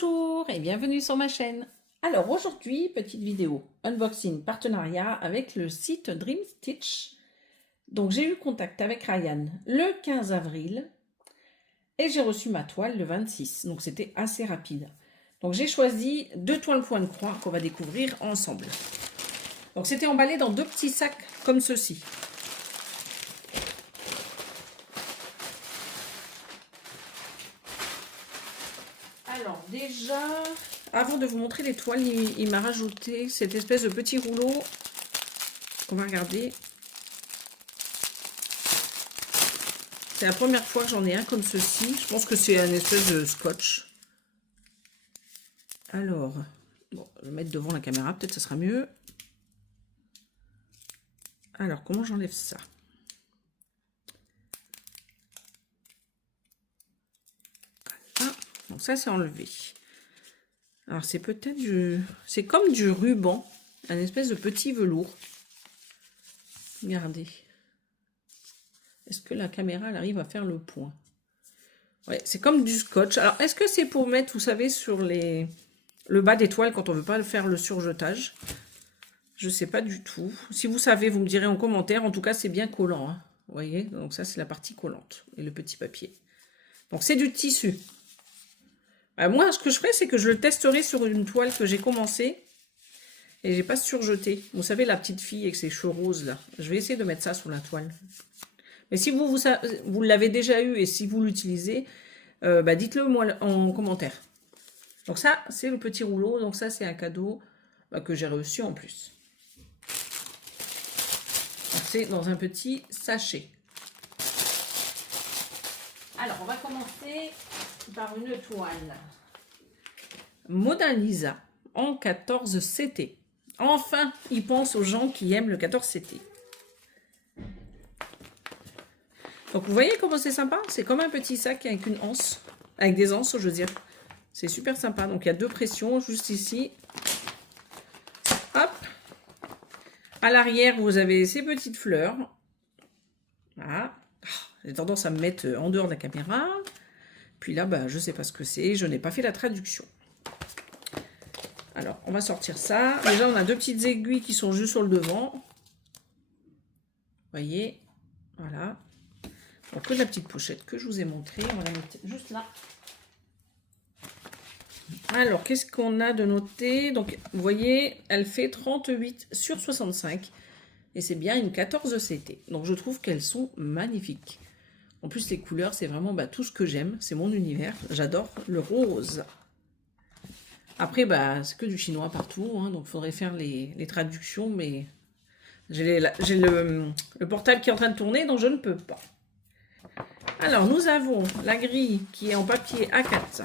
Bonjour et bienvenue sur ma chaîne. Alors aujourd'hui, petite vidéo unboxing partenariat avec le site Dream Stitch. Donc j'ai eu contact avec Ryan le 15 avril et j'ai reçu ma toile le 26. Donc c'était assez rapide. Donc j'ai choisi deux toiles point de croix qu'on va découvrir ensemble. Donc c'était emballé dans deux petits sacs comme ceci. Alors déjà, avant de vous montrer les toiles, il m'a rajouté cette espèce de petit rouleau qu'on va regarder. C'est la première fois que j'en ai un comme ceci. Je pense que c'est un espèce de scotch. Alors, bon, je vais mettre devant la caméra, peut-être ça sera mieux. Alors, comment j'enlève ça? Voilà. Donc ça, c'est enlevé. Alors, c'est peut-être du... C'est comme du ruban, un espèce de petit velours. Regardez. Est-ce que la caméra elle arrive à faire le point? Ouais, c'est comme du scotch. Alors, est-ce que c'est pour mettre, vous savez, sur le bas des toiles quand on ne veut pas faire le surjetage? Je ne sais pas du tout. Si vous savez, vous me direz en commentaire. En tout cas, c'est bien collant. Hein. Vous voyez? Donc ça, c'est la partie collante. Et le petit papier. Donc, c'est du tissu. Moi, ce que je ferai, c'est que je le testerai sur une toile que j'ai commencé. Et j'ai pas surjeté. Vous savez, la petite fille avec ses cheveux roses, là. Je vais essayer de mettre ça sur la toile. Mais si vous l'avez déjà eu et si vous l'utilisez, dites-le moi en commentaire. Donc ça, c'est le petit rouleau. Donc ça, c'est un cadeau que j'ai reçu en plus. C'est dans un petit sachet. Alors, on va commencer par une toile Mona Lisa en 14 CT. Enfin, il pense aux gens qui aiment le 14 CT. Donc, vous voyez comment c'est sympa? C'est comme un petit sac avec une anse. Avec des anses, je veux dire. C'est super sympa. Donc, il y a deux pressions juste ici. Hop. À l'arrière, vous avez ces petites fleurs. Voilà. J'ai tendance à me mettre en dehors de la caméra. Puis là, je ne sais pas ce que c'est. Je n'ai pas fait la traduction. Alors, on va sortir ça. Déjà, on a deux petites aiguilles qui sont juste sur le devant. Vous voyez? Voilà. Donc, la petite pochette que je vous ai montrée. On va la mettre juste là. Alors, qu'est-ce qu'on a de noté? Donc, vous voyez, elle fait 38 sur 65. Et c'est bien une 14 CT. Donc, je trouve qu'elles sont magnifiques. En plus, les couleurs, c'est vraiment tout ce que j'aime. C'est mon univers. J'adore le rose. Après, c'est que du chinois partout. Hein, donc, il faudrait faire les traductions. Mais j'ai le portable qui est en train de tourner, donc je ne peux pas. Alors, nous avons la grille qui est en papier A4.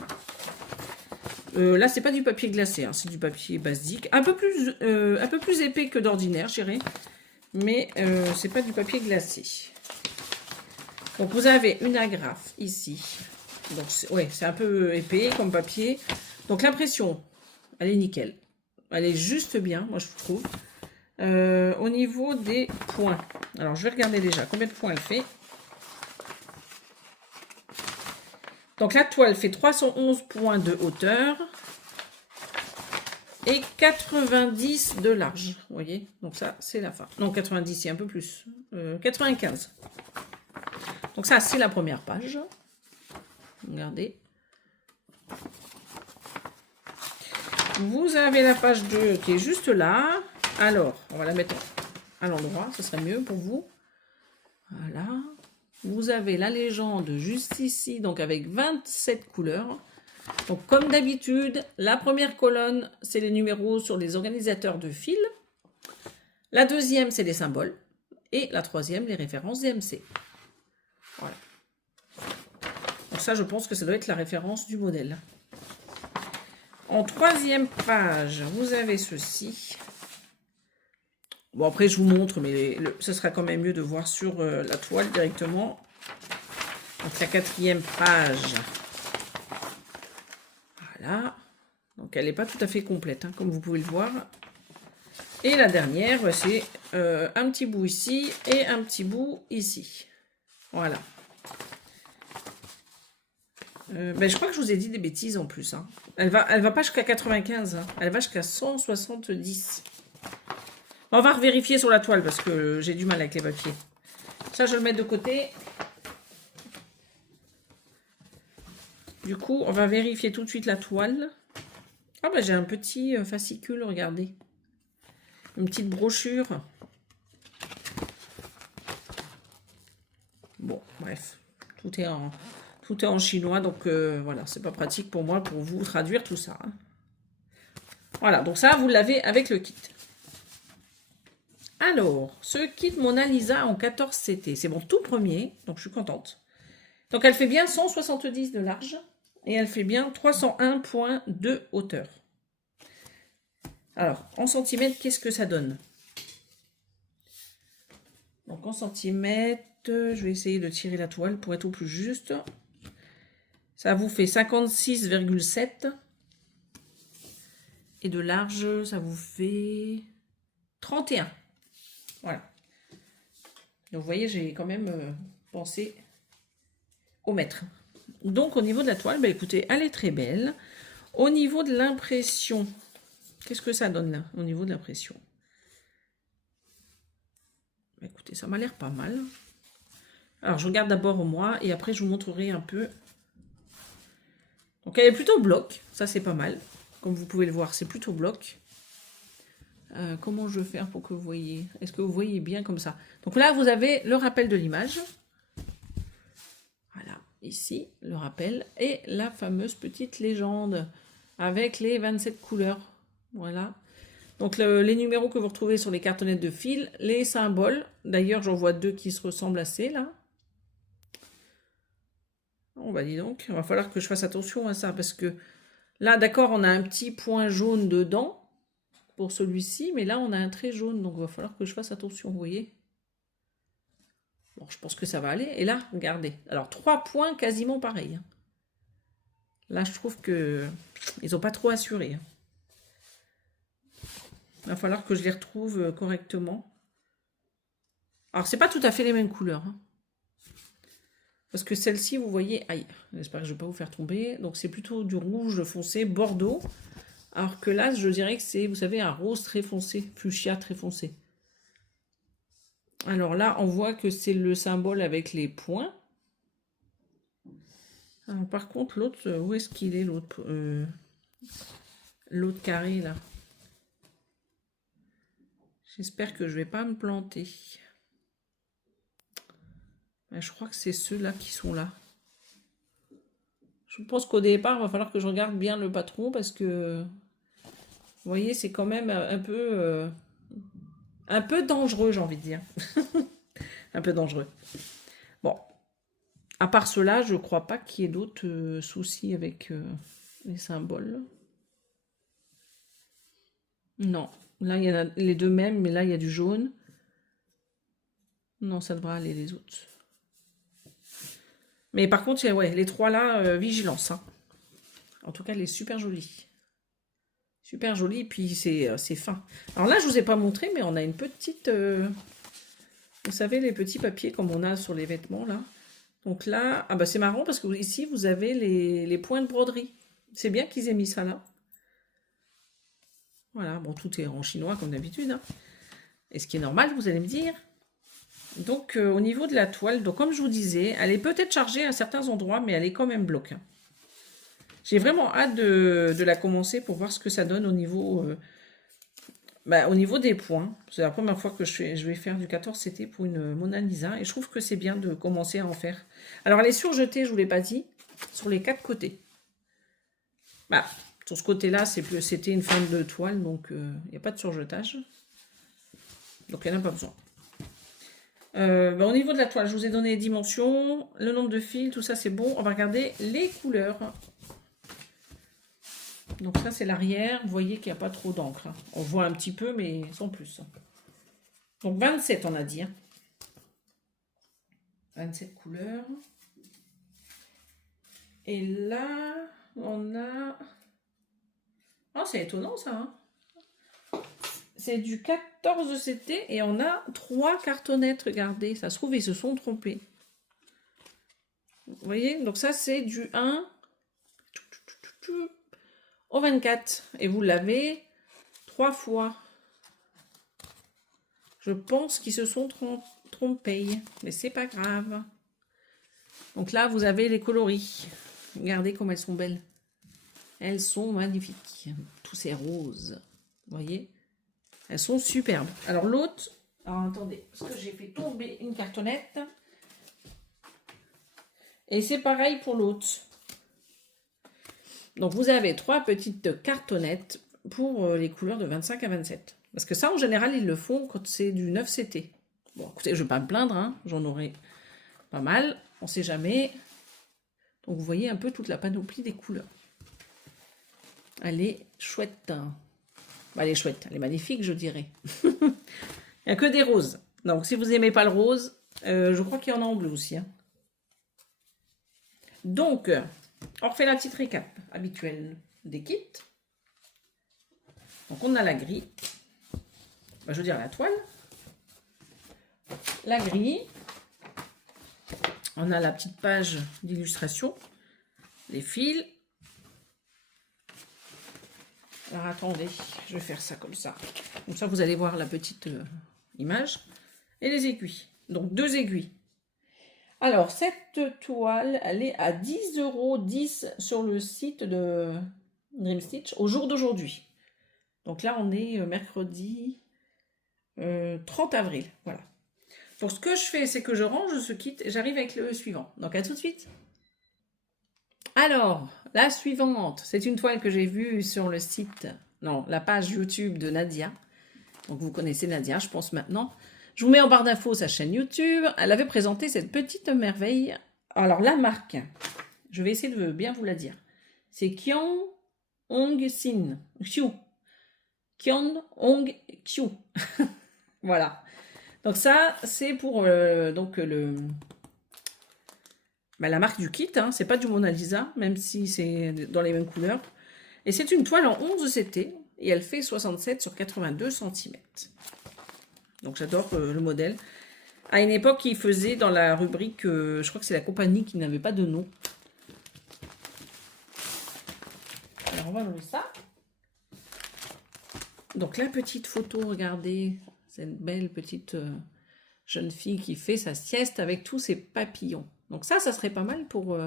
Là, c'est pas du papier glacé. Hein, c'est du papier basique. Un peu plus épais que d'ordinaire, je dirais. Mais c'est pas du papier glacé. Donc, vous avez une agrafe ici. Donc, c'est un peu épais comme papier. Donc, l'impression, elle est nickel. Elle est juste bien, moi, je trouve. Au niveau des points. Alors, je vais regarder déjà combien de points elle fait. Donc, la toile fait 311 points de hauteur. Et 90 de large. Vous voyez? Donc, ça, c'est la fin. Non, 90, c'est un peu plus. 95. Donc ça, c'est la première page. Regardez. Vous avez la page 2 qui est juste là. Alors, on va la mettre à l'endroit. Ce serait mieux pour vous. Voilà. Vous avez la légende juste ici, donc avec 27 couleurs. Donc comme d'habitude, la première colonne, c'est les numéros sur les organisateurs de fil. La deuxième, c'est les symboles. Et la troisième, les références DMC. Voilà. Donc ça, je pense que ça doit être la référence du modèle. En troisième page, vous avez ceci. Bon, après, je vous montre, mais ce sera quand même mieux de voir sur la toile directement. Donc, la quatrième page. Voilà. Donc, elle n'est pas tout à fait complète, hein, comme vous pouvez le voir. Et la dernière, c'est un petit bout ici et un petit bout ici. Voilà. Ben, je crois que je vous ai dit des bêtises en plus. Hein. Elle va pas jusqu'à 95. Hein. Elle va jusqu'à 170. On va vérifier sur la toile parce que j'ai du mal avec les papiers. Ça, je vais le mettre de côté. Du coup, on va vérifier tout de suite la toile. Ah ben, j'ai un petit fascicule, regardez. Une petite brochure. Bon, bref. Tout est en chinois, donc voilà, c'est pas pratique pour moi pour vous traduire tout ça. Hein. Voilà, donc ça, vous l'avez avec le kit. Alors, ce kit Mona Lisa en 14 CT, c'est mon tout premier, donc je suis contente. Donc elle fait bien 170 de large et elle fait bien 301 de hauteur. Alors, en centimètres, qu'est-ce que ça donne? Donc en centimètres, je vais essayer de tirer la toile pour être au plus juste. Ça vous fait 56,7. Et de large, ça vous fait 31. Voilà. Donc vous voyez, j'ai quand même pensé au mètre. Donc au niveau de la toile, bah, écoutez, elle est très belle. Au niveau de l'impression, qu'est-ce que ça donne là, au niveau de l'impression? Bah, écoutez, ça m'a l'air pas mal. Alors je regarde d'abord moi et après je vous montrerai un peu. Donc elle est plutôt bloc, ça c'est pas mal. Comme vous pouvez le voir, c'est plutôt bloc. Comment je vais faire pour que vous voyez? Est-ce que vous voyez bien comme ça? Donc là, vous avez le rappel de l'image. Voilà, ici, le rappel. Et la fameuse petite légende avec les 27 couleurs. Voilà. Donc les numéros que vous retrouvez sur les cartonnettes de fil, les symboles. D'ailleurs, j'en vois deux qui se ressemblent assez là. On va dire donc, il va falloir que je fasse attention à ça parce que là, d'accord, on a un petit point jaune dedans pour celui-ci, mais là, on a un trait jaune, donc il va falloir que je fasse attention, vous voyez. Bon, je pense que ça va aller. Et là, regardez. Alors, 3 points quasiment pareils. Là, je trouve que ils n'ont pas trop assuré. Il va falloir que je les retrouve correctement. Alors, c'est pas tout à fait les mêmes couleurs. Hein. Parce que celle-ci, vous voyez... Aïe, j'espère que je ne vais pas vous faire tomber. Donc, c'est plutôt du rouge foncé, bordeaux. Alors que là, je dirais que c'est, vous savez, un rose très foncé, fuchsia très foncé. Alors là, on voit que c'est le symbole avec les points. Alors, par contre, l'autre, où est-ce qu'il est, l'autre l'autre carré, là? J'espère que je ne vais pas me planter. Ben, je crois que c'est ceux-là qui sont là. Je pense qu'au départ, il va falloir que je regarde bien le patron parce que, vous voyez, c'est quand même un peu dangereux, j'ai envie de dire. Un peu dangereux. Bon. À part cela, je ne crois pas qu'il y ait d'autres soucis avec les symboles. Non. Là, il y en a les deux mêmes, mais là, il y a du jaune. Non, ça devrait aller les autres. Mais par contre, ouais, les trois là, vigilance. Hein. En tout cas, elle est super jolie. Super jolie, puis c'est fin. Alors là, je ne vous ai pas montré, mais on a une petite... vous savez, les petits papiers comme on a sur les vêtements, là. Donc là, ah bah c'est marrant parce que ici, vous avez les points de broderie. C'est bien qu'ils aient mis ça là. Voilà, bon, tout est en chinois comme d'habitude. Hein. Et ce qui est normal, vous allez me dire. Donc, au niveau de la toile, donc comme je vous disais, elle est peut-être chargée à certains endroits, mais elle est quand même bloquée. J'ai vraiment hâte de la commencer pour voir ce que ça donne au niveau, au niveau des points. C'est la première fois que je vais faire du 14 CT pour une Mona Lisa. Et je trouve que c'est bien de commencer à en faire. Alors, elle est surjetée, je ne vous l'ai pas dit, sur les 4 côtés. Bah, sur ce côté-là, c'était une forme de toile, donc il n'y a pas de surjetage. Donc, elle n'a pas besoin. Au niveau de la toile, je vous ai donné les dimensions, le nombre de fils, tout ça c'est bon. On va regarder les couleurs. Donc ça c'est l'arrière. Vous voyez qu'il n'y a pas trop d'encre. On voit un petit peu, mais sans plus. Donc 27 on a dit. 27 couleurs. Et là, on a... Oh, c'est étonnant ça. Hein. C'est du 14 CT et on a 3 cartonnettes. Regardez, ça se trouve, ils se sont trompés. Vous voyez, donc ça c'est du 1 au 24. Et vous l'avez 3 fois. Je pense qu'ils se sont trompés, mais c'est pas grave. Donc là, vous avez les coloris. Regardez comme elles sont belles. Elles sont magnifiques. Tous ces roses. Vous voyez? Elles sont superbes. Alors l'autre... Alors attendez, parce que j'ai fait tomber une cartonnette. Et c'est pareil pour l'autre. Donc vous avez 3 petites cartonnettes pour les couleurs de 25 à 27. Parce que ça, en général, ils le font quand c'est du 9 CT. Bon, écoutez, je ne vais pas me plaindre, hein, j'en aurai pas mal, on ne sait jamais. Donc vous voyez un peu toute la panoplie des couleurs. Elle est chouette. Hein. Bah, elle est chouette, elle est magnifique, je dirais. Il n'y a que des roses. Donc si vous n'aimez pas le rose, je crois qu'il y en a en bleu aussi. Hein. Donc, on refait la petite récap habituelle des kits. Donc on a la grille. Bah, je veux dire la toile. La grille. On a la petite page d'illustration. Les fils. Alors attendez, je vais faire ça comme ça. Comme ça, vous allez voir la petite image. Et les aiguilles. Donc 2 aiguilles. Alors, cette toile, elle est à 10,10 € sur le site de Dream Stitch au jour d'aujourd'hui. Donc là, on est mercredi 30 avril. Voilà. Donc, ce que je fais, c'est que je range ce kit et j'arrive avec le suivant. Donc, à tout de suite. Alors, la suivante, c'est une toile que j'ai vue sur le site, non, la page YouTube de Nadia. Donc, vous connaissez Nadia, je pense maintenant. Je vous mets en barre d'infos sa chaîne YouTube. Elle avait présenté cette petite merveille. Alors, la marque, je vais essayer de bien vous la dire. C'est Kion Hong Sin. Xiu. Kion Hong Xiu. Voilà. Donc, ça, c'est pour la marque du kit. Hein. C'est pas du Mona Lisa, même si c'est dans les mêmes couleurs. Et c'est une toile en 11 CT. Et elle fait 67 sur 82 cm. Donc j'adore le modèle. À une époque, il faisait dans la rubrique, je crois que c'est la compagnie qui n'avait pas de nom. Alors on va enlever ça. Donc la petite photo, regardez, cette belle petite jeune fille qui fait sa sieste avec tous ses papillons. Donc ça serait pas mal pour,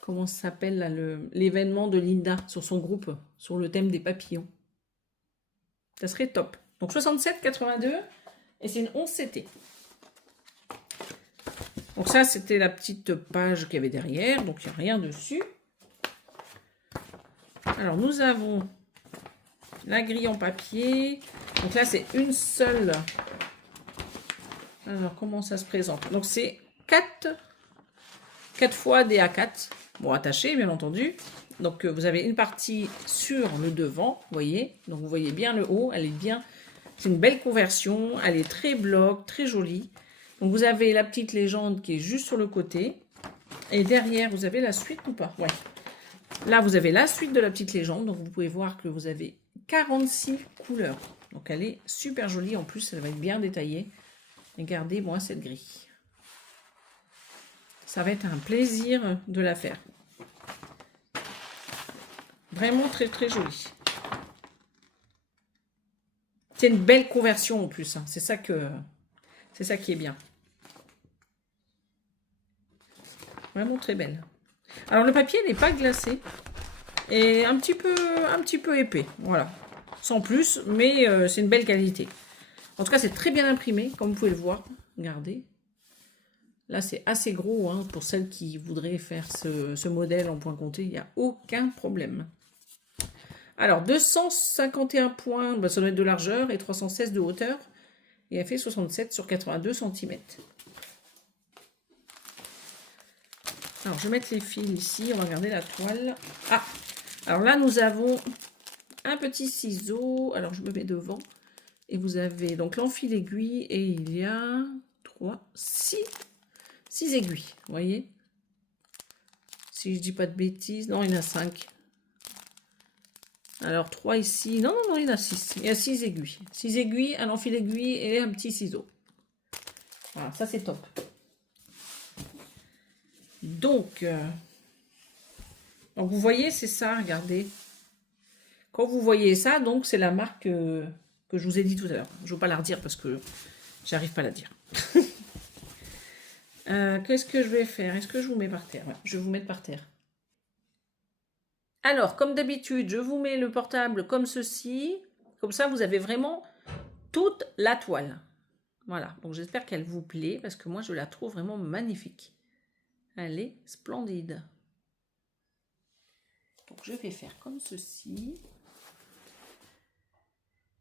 comment ça s'appelle, l'événement de Linda sur son groupe, sur le thème des papillons. Ça serait top. Donc 67,82 et c'est une 11 CT. Donc ça, c'était la petite page qu'il y avait derrière. Donc il n'y a rien dessus. Alors nous avons la grille en papier. Donc là, c'est une seule. Alors comment ça se présente? Donc c'est 4 fois des A4. Bon, attachés, bien entendu. Donc vous avez une partie sur le devant, vous voyez. Donc vous voyez bien le haut, elle est bien. C'est une belle conversion, elle est très bloc, très jolie. Donc vous avez la petite légende qui est juste sur le côté. Et derrière, vous avez la suite ou pas? Ouais. Là, vous avez la suite de la petite légende. Donc vous pouvez voir que vous avez 46 couleurs. Donc elle est super jolie. En plus, elle va être bien détaillée. Regardez-moi cette grille. Ça va être un plaisir de la faire. Vraiment très très jolie. C'est une belle conversion en plus. Hein. C'est ça qui est bien. Vraiment très belle. Alors le papier n'est pas glacé. Et un petit peu épais. Voilà. Sans plus, mais c'est une belle qualité. En tout cas, c'est très bien imprimé, comme vous pouvez le voir. Regardez. Là, c'est assez gros hein, pour celles qui voudraient faire ce modèle en point compté. Il n'y a aucun problème. Alors, 251 points, bah, ça doit être de largeur et 316 de hauteur. Et elle fait 67 sur 82 cm. Alors, je vais mettre les fils ici. On va regarder la toile. Ah, alors là, nous avons un petit ciseau. Alors, je me mets devant. Et vous avez donc l'enfil aiguille. Et il y a 6 aiguilles. Vous voyez? Si je dis pas de bêtises. Non, il y en a 5. Alors, 3 ici. Non, il y en a 6. Il y a 6 aiguilles. 6 aiguilles, un enfil aiguille et un petit ciseau. Voilà, ça c'est top. Donc, Donc, vous voyez, c'est ça, regardez. Quand vous voyez ça, donc, c'est la marque que je vous ai dit tout à l'heure. Je ne veux pas la redire parce que j'arrive pas à la dire. Qu'est-ce que je vais faire? Est-ce que je vous mets par terre? Ouais, je vais vous mettre par terre. Alors, comme d'habitude, je vous mets le portable comme ceci. Comme ça, vous avez vraiment toute la toile. Voilà, donc j'espère qu'elle vous plaît parce que moi, je la trouve vraiment magnifique. Elle est splendide. Donc, je vais faire comme ceci.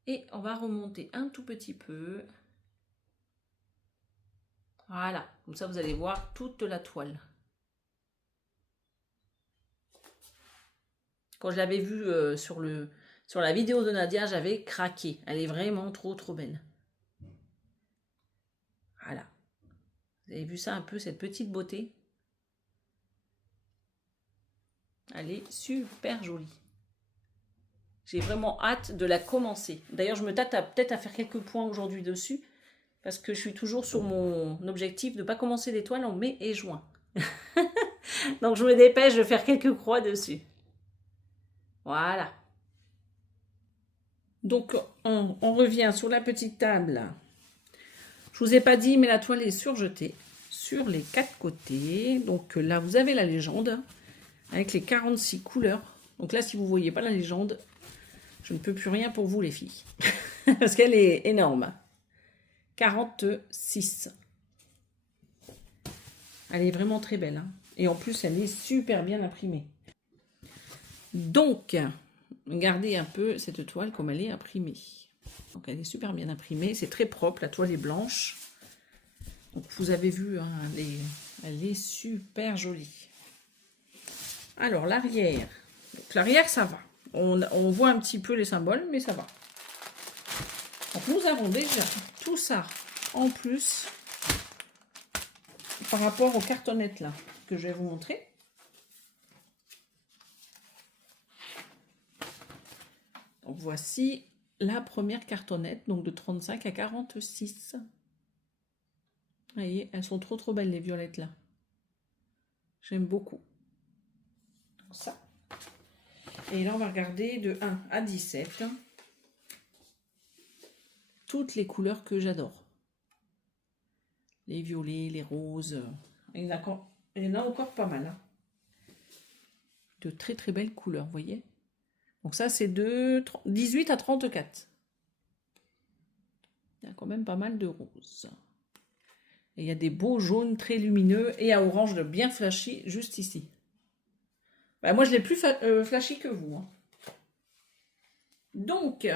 Et on va remonter un tout petit peu. Voilà, comme ça, vous allez voir toute la toile. Quand je l'avais vue sur la vidéo de Nadia, j'avais craqué. Elle est vraiment trop belle. Voilà. Vous avez vu ça un peu, cette petite beauté? Elle est super jolie. J'ai vraiment hâte de la commencer. D'ailleurs, je me tâte peut-être à faire quelques points aujourd'hui dessus. Parce que je suis toujours sur mon objectif de ne pas commencer les toiles en mai et juin. Donc, je me dépêche de faire quelques croix dessus. Voilà. Donc, on revient sur la petite table. Je ne vous ai pas dit, mais la toile est surjetée sur les 4 côtés. Donc là, vous avez la légende avec les 46 couleurs. Donc là, si vous ne voyez pas la légende, je ne peux plus rien pour vous, les filles. Parce qu'elle est énorme. 46. Elle est vraiment très belle. Hein. Et en plus, elle est super bien imprimée. Donc, regardez un peu cette toile comme elle est imprimée. Donc, elle est super bien imprimée. C'est très propre. La toile est blanche. Donc, vous avez vu, hein, elle est super jolie. Alors, l'arrière. Donc, l'arrière, ça va. On voit un petit peu les symboles, mais ça va. Donc, nous avons déjà tout ça en plus par rapport aux cartonnettes là que je vais vous montrer. Donc, voici la première cartonnette, donc de 35 à 46. Vous voyez, elles sont trop belles les violettes là. J'aime beaucoup. Donc, ça. Et là, on va regarder de 1 à 17. Toutes les couleurs que j'adore. Les violets, les roses. Il y en a encore pas mal. Hein. De très belles couleurs, vous voyez. Donc ça, c'est de 18 à 34. Il y a quand même pas mal de roses. Et il y a des beaux jaunes très lumineux et à orange de bien flashy juste ici. Bah, moi, je l'ai plus flashy que vous. Hein. Donc,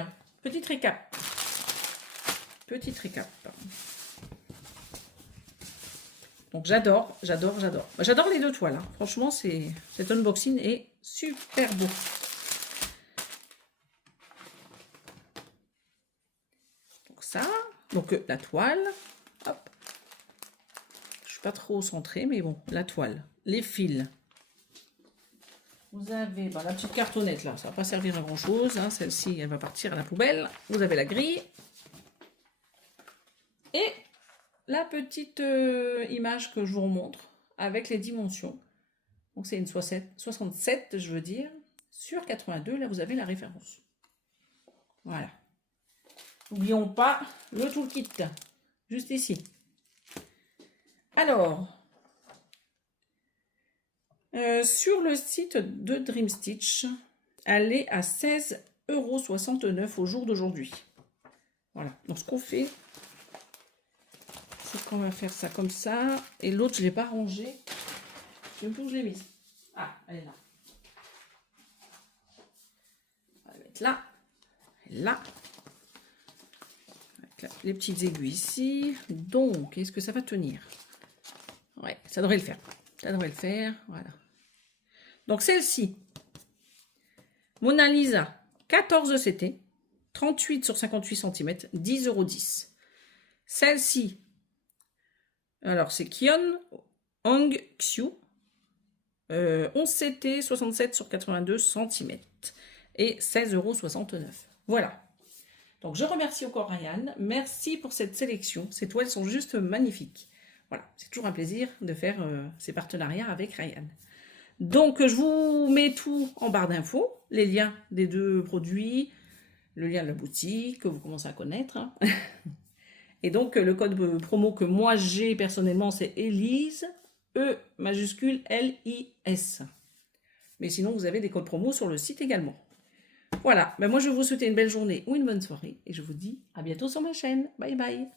petit récap. Donc, j'adore. J'adore les deux toiles. Hein. Franchement, cet unboxing est super beau. Donc, ça. Donc, la toile. Hop. Je suis pas trop centrée, mais bon, la toile. Les fils. Vous avez la petite cartonnette là, ça va pas servir à grand chose. Hein. Celle-ci, elle va partir à la poubelle. Vous avez la grille. Et la petite image que je vous remontre avec les dimensions. Donc c'est une 67, je veux dire, sur 82. Là, vous avez la référence. Voilà. N'oublions pas le toolkit, juste ici. Alors, sur le site de Dream Stitch, elle est à 16,69 € au jour d'aujourd'hui. Voilà. Donc, ce qu'on fait, c'est qu'on va faire ça comme ça. Et l'autre, je ne l'ai pas rangé. Je ne sais plus où je l'ai mise. Ah, elle est là. On va la mettre là. Et là. Avec les petites aiguilles ici. Donc, est-ce que ça va tenir? Ouais, ça devrait le faire. Ça devrait le faire. Voilà. Donc, celle-ci. Mona Lisa, 14 CT. 38 sur 58 cm. 10,10 €. Celle-ci. Alors, c'est Kion Hong Xiu. 11 CT, 67 sur 82 cm. Et 16,69 €. Voilà. Donc, je remercie encore Ryan. Merci pour cette sélection. Ces toiles sont juste magnifiques. Voilà, c'est toujours un plaisir de faire ces partenariats avec Ryan. Donc, je vous mets tout en barre d'infos, les liens des 2 produits, le lien de la boutique, que vous commencez à connaître. Hein. Et donc, le code promo que moi j'ai personnellement, c'est Elise, E majuscule L-I-S. Mais sinon, vous avez des codes promo sur le site également. Voilà, ben moi je vais vous souhaiter une belle journée ou une bonne soirée et je vous dis à bientôt sur ma chaîne. Bye bye.